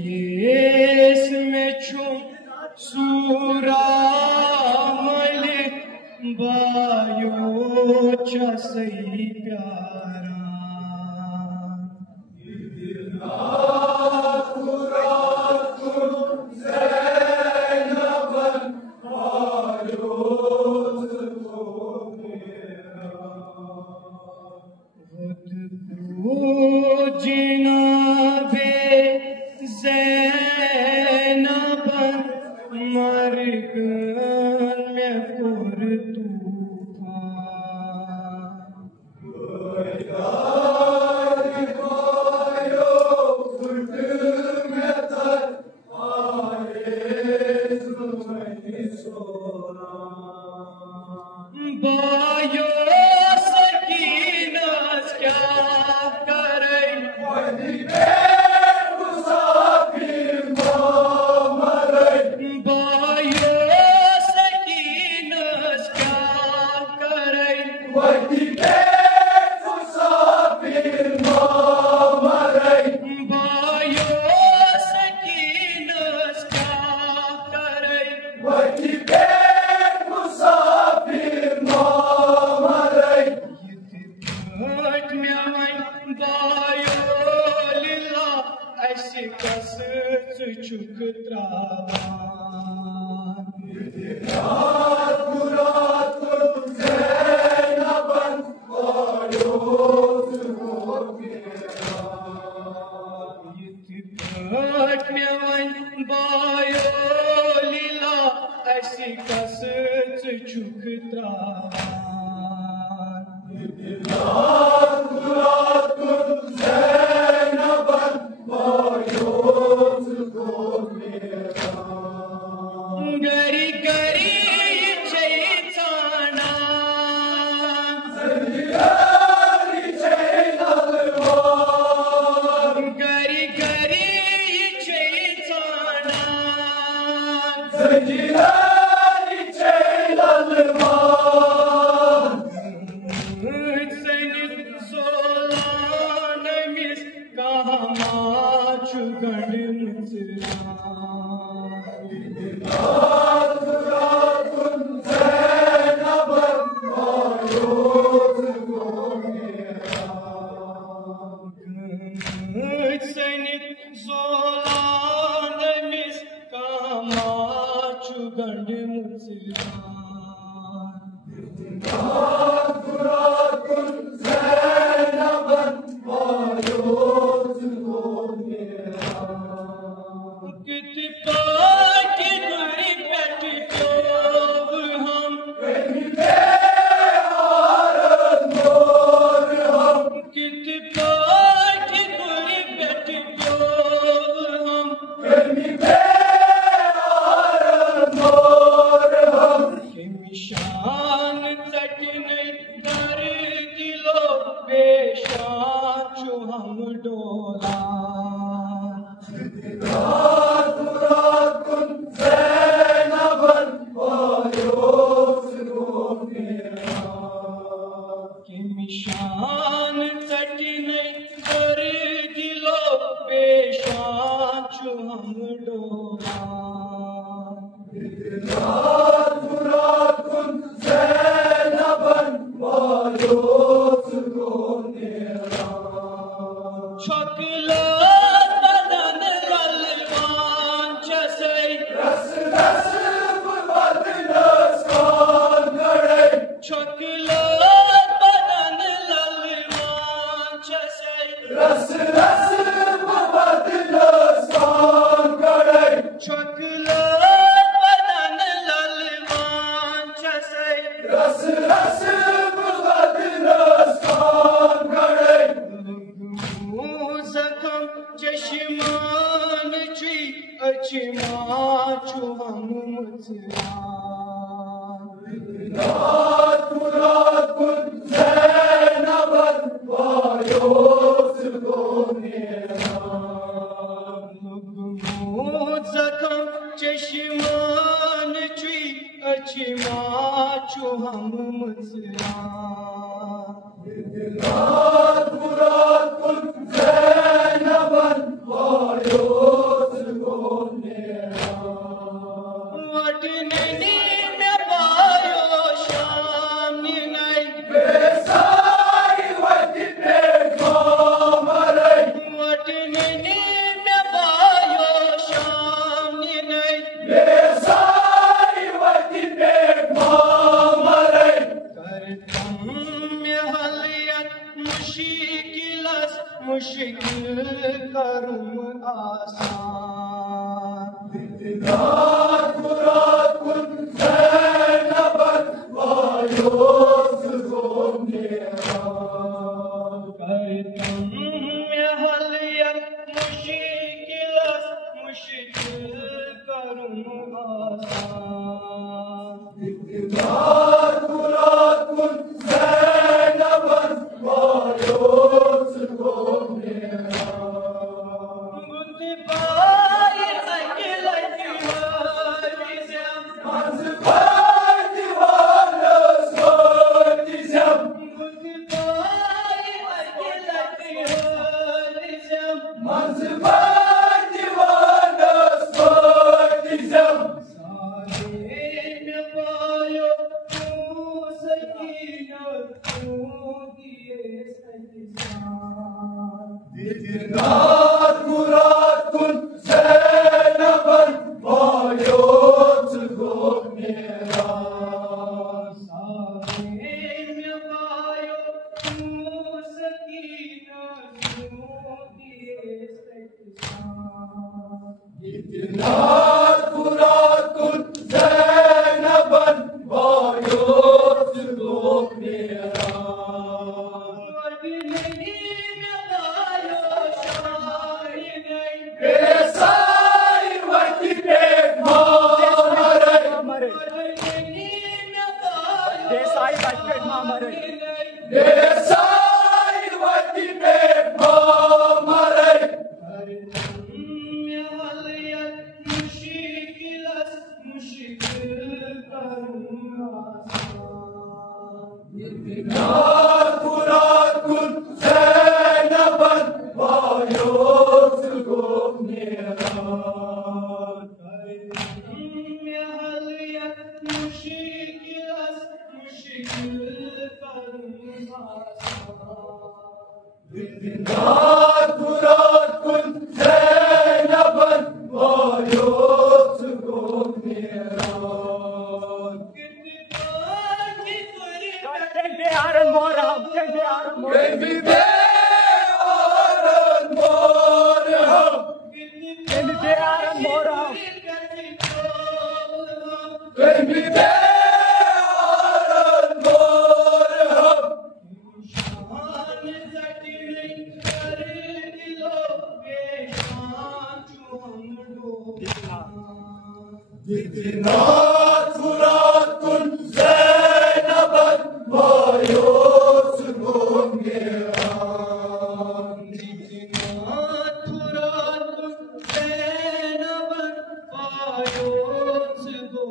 Ruies mechum suramale bayo chasai pyara Bayo sakinas kya karai musafir marai bayo sakinas kya karai musafir marai bayo sakinas kya karai Gari gari chaitana gari chaitana gari gari chaitana gari chaitana Senit solana mis kahama chugand mutla Senit solana mis kahama chugand mutla मुश्किल करूं आसान रात मुराद कुल ज़ैनबन bios को मेरा करतम में हलिया मुश्किल करूं आसान रात मुराद कुल ज़ैनबन वायोस को मेरा रात मुराद कुल ज़ैनबन वायोस को मेरा रात मुराद कुल ज़ैनबन वायोस को मेरा देसाई बचपेट मामरे देसाई बचपेट मामरे रात मुराद कुल ज़ैनबन वायोस को मेरा रात मुराद कुल ज़ैनबन वायोस को मेरा रात मुराद कुल ज़ैनबन वायोस को मेरा वायोस को